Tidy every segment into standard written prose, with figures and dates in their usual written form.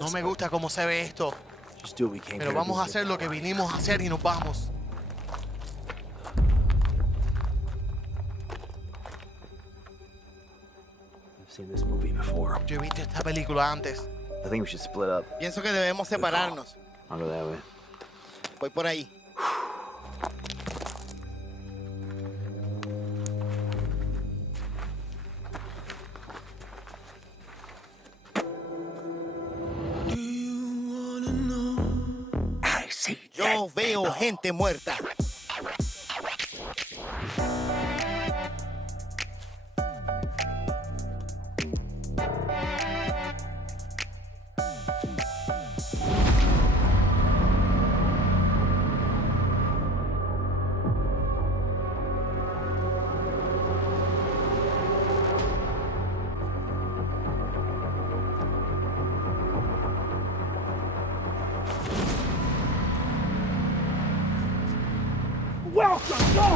No me gusta cómo se ve esto. Pero vamos a hacer lo que vinimos a hacer y nos vamos. Yo he visto esta película antes. Pienso que debemos separarnos. Voy por ahí. Yo veo gente muerta.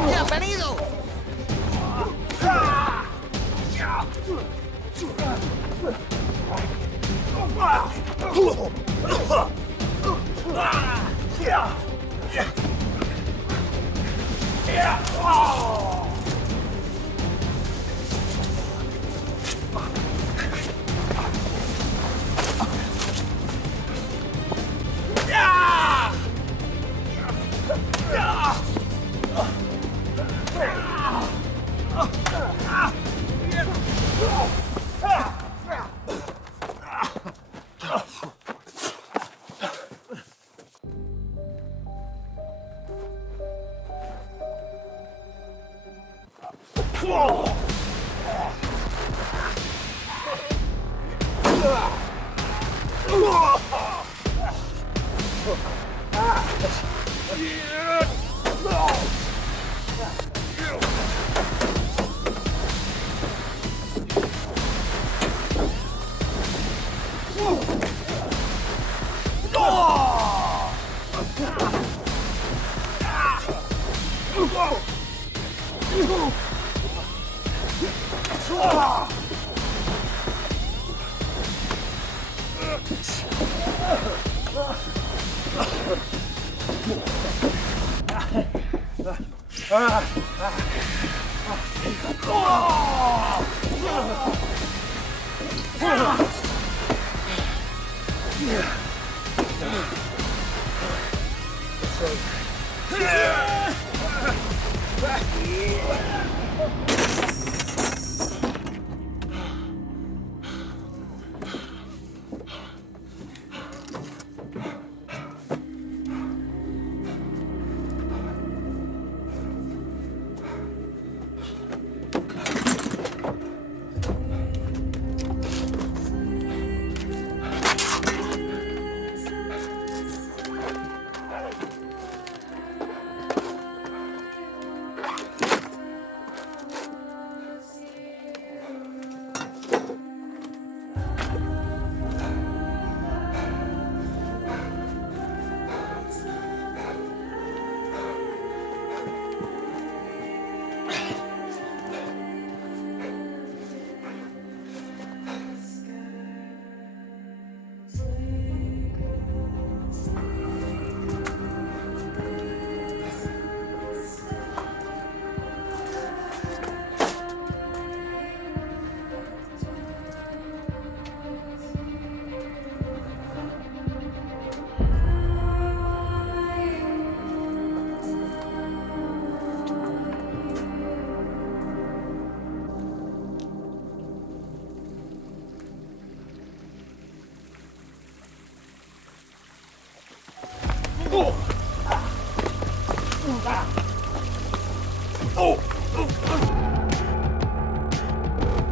¡Bienvenido!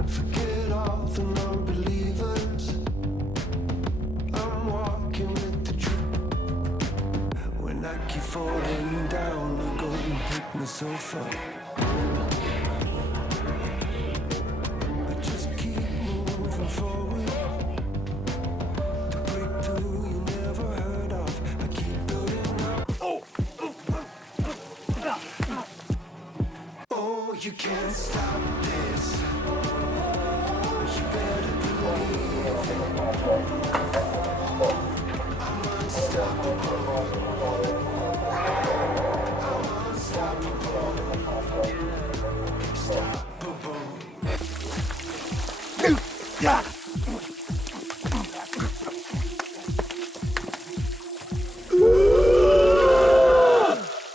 Forget all the non-believers. I'm walking with the truth. When I keep falling down, I go and pick myself up. I just keep moving forward. The breakthrough you never heard of. I keep building up. Oh, you can't stop this. You better believe it.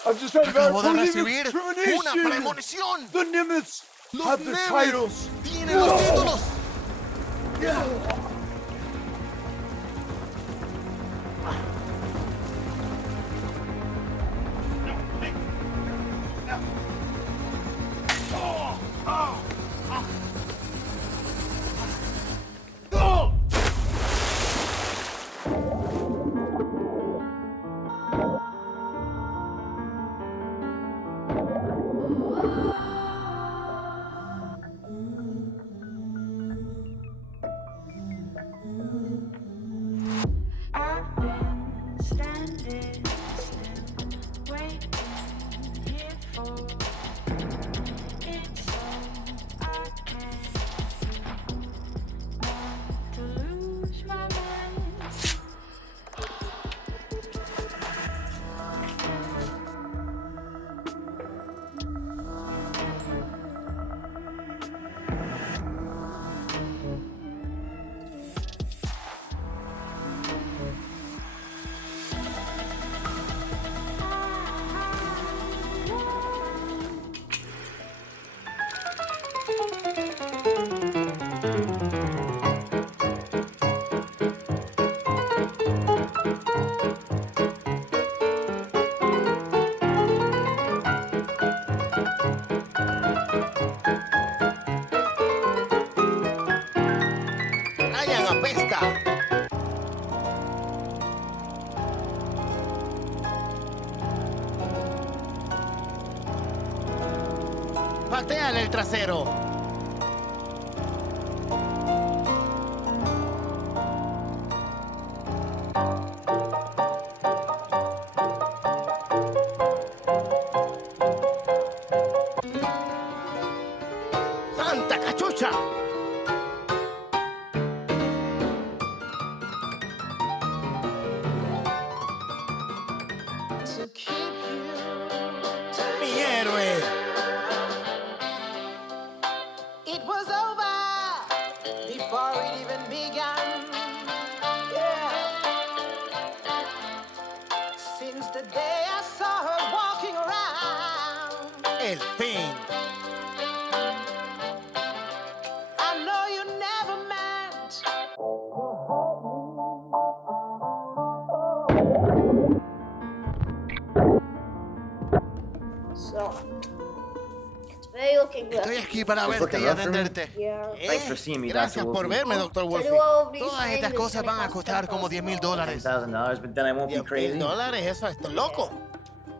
I've just heard about Acabo de recibir una premonition. premonición. The Nemeths Los have the Nemeths titles. tienen los títulos. I've been standing still, waiting here for it, so I can't want to lose my mind. Ryan apesta. Pateale el trasero. ¡Santa cachucha! To keep you Mi héroe. It was over before it even began. Yeah. Since the day I saw her walking around, El fin. I know you never meant. So, it's very looking good. Estoy aquí para verte y looking rough for me. atenderte. Yeah. Thanks for seeing me, Gracias Dr. por Wolfie. verme, Dr. To Wolfie. do all of these Todas estas things is cosas gonna van a cost costar como $10,000. $10,000, but then I won't be crazy. $10,000, eso es loco.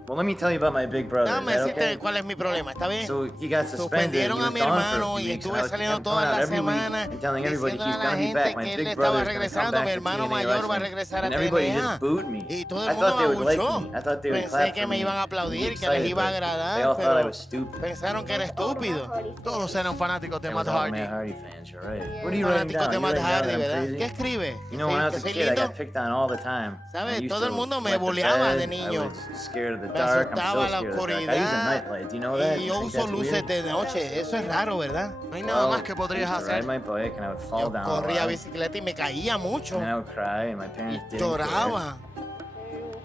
Well, let me tell you about my big brother. Déjame Is that decirte okay? cuál es mi problema, ¿está bien? So he got suspended. Suspendieron He a was mi gone for hermano a y few weeks, estuve and I saliendo kept toda coming out la every week semana and telling everybody diciendo he's a la gonna be gente back. My que él big estaba brother's gonna come regresando, back mi to hermano TNA mayor va a wrestling. regresar a And everybody TNA. just booed me. Y todo I el thought they mundo would like abuchó. me. I thought they would Pensé clap que for me me. iban a aplaudir, Be que les excited, iba a but They agradar, all thought I pero was stupid. pensaron que era estúpido. Todos eran fanáticos de They Matt was all Hardy. Matt Hardy fans, you're right. What are you writing Fanáticos down? de You Matt writing down Hardy, that I'm ¿verdad? crazy? ¿Qué escribe? You know, when I was ¿Que a soy kid, I lindo? got picked on all the time. ¿Sabes? I used Todo to el mundo me wet the boleaba bed. de niño. I was scared of the Me dark. I'm asustaba so la scared of the dark. I use a oscuridad nightlight. Do you know that? y You yo think uso that's luces weird? de noche. Eso es raro, ¿verdad? No hay nada más que I podrías used to ride hacer. my bike and I would fall Yo down a corría lot. bicicleta y me caía mucho. And I would cry and my parents Y didn't care. lloraba.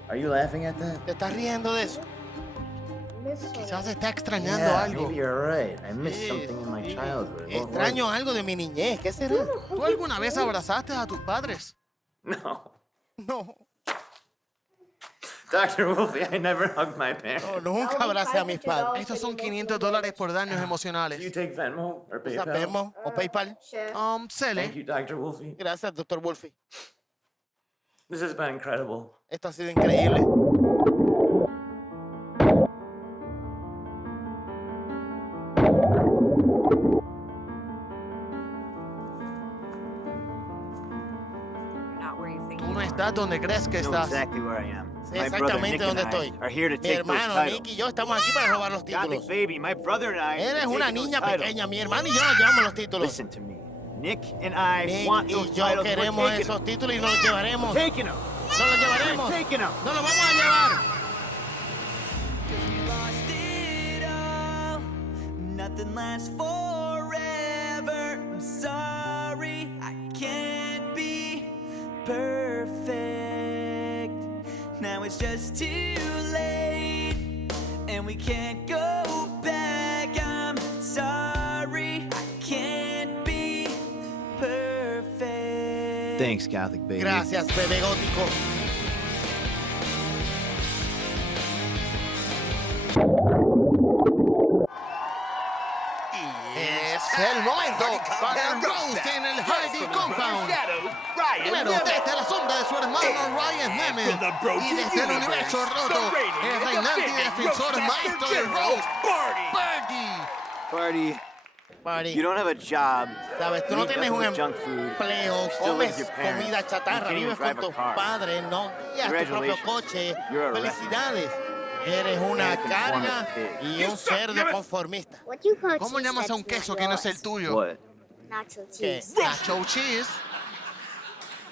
Are you laughing at that? ¿Te estás riendo de eso? Quizás está extrañando Yeah, algo. maybe you're right. I missed Sí, something in my sí. childhood. What Extraño was algo de mi niñez. ¿Qué será? ¿Tú alguna vez abrazaste a tus padres? it? No. No, Dr. Wolfie, I never hugged my parents. no, nunca abracé a mis padres. Estos son $500 por daños Do you emocionales. take Venmo or PayPal? ¿Sabemos? ¿O PayPal? Thank Cele, you, Dr. Wolfie. Gracias, Dr. Wolfie. This has been incredible. Esto ha sido increíble. tú no estás donde crees que I know estás. exactly where I am. Sí, My brother exactamente Nick and donde I estoy. are here to Mi take those hermano titles. Nick y yo estamos aquí para robar los Gothic títulos. baby, my brother and I are Eres una taking those niña titles. pequeña. Mi hermano y yo nos llevamos los títulos. Listen to me. Nick and I Nick want y those yo titles. queremos We're taking esos them. títulos y nos los llevaremos. We're taking them. Nos los llevaremos. We're taking them. Nos los vamos a llevar. Lost it all. Nothing lasts forever. I'm sorry. it's just too late, and we can't go back. I'm sorry, I can't be perfect. Thanks, Catholic baby. Gracias, bebé gótico. Es el momento para el roast en el Hardy Compound. Primero, desde la sombra de su hermano Ryan Nemeths y desde el universo roto, el reinante y defensor maestro del roast, Party. Party, you don't have a job. Sabes, tú no You eat tienes un nothing but junk food. empleo, Still live with comes your parents. comida chatarra, You can't even vives con drive a tus car. padres, no guías tu propio Congratulations. coche. You're a Felicidades. Eres una And a carga conformist pig. y un cerdo conformista. What do you call ¿Cómo cheese llamas a that's un queso not que no es el yours? tuyo? What? Nacho ¿Qué? cheese. Nacho cheese.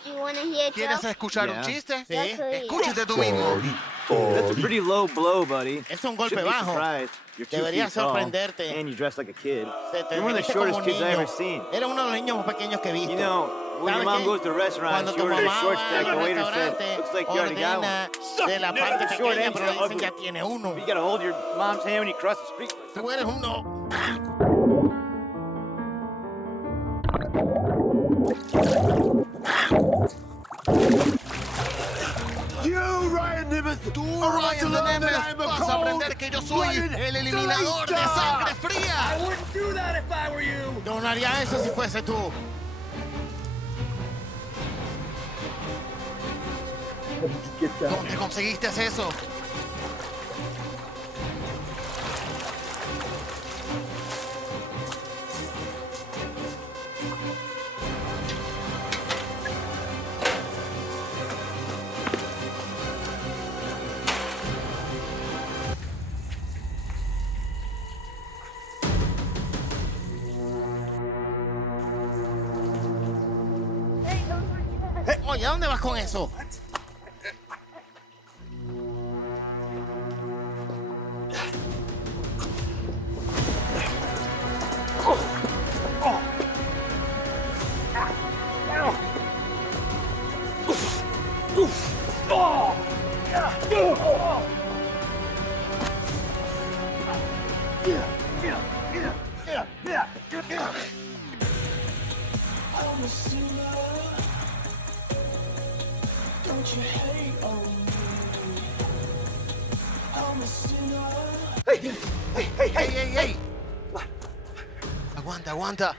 You wanna hear ¿Quieres Joe? escuchar un Yeah. chiste? Sí. Escúchate tú mismo. That's a pretty low blow, buddy. Es un golpe Shouldn't be bajo. surprised. You're 2 Debería feet tall, sorprenderte. and you dress like a kid. Te You're one of the viste como shortest un kids I've niño. ever seen. Era uno de los niños más pequeños que he visto. You know, when your ¿Sabes mom qué? goes to a restaurant, Cuando she tu orders a mamá short va stack, al the waiter said, restaurante, looks like you already got ordena one. de la parte The short pequeña, ends pero are le dicen ugly. ya tiene uno. You gotta hold your mom's hand when you cross the street. Tú eres uno. Tú, Ryan de Nemeths, vas a aprender que yo soy el eliminador de sangre fría. Yo no haría eso si fuese tú. ¿Dónde conseguiste eso? Oye, ¿a dónde vas con eso? ¡Ey! Aguanta.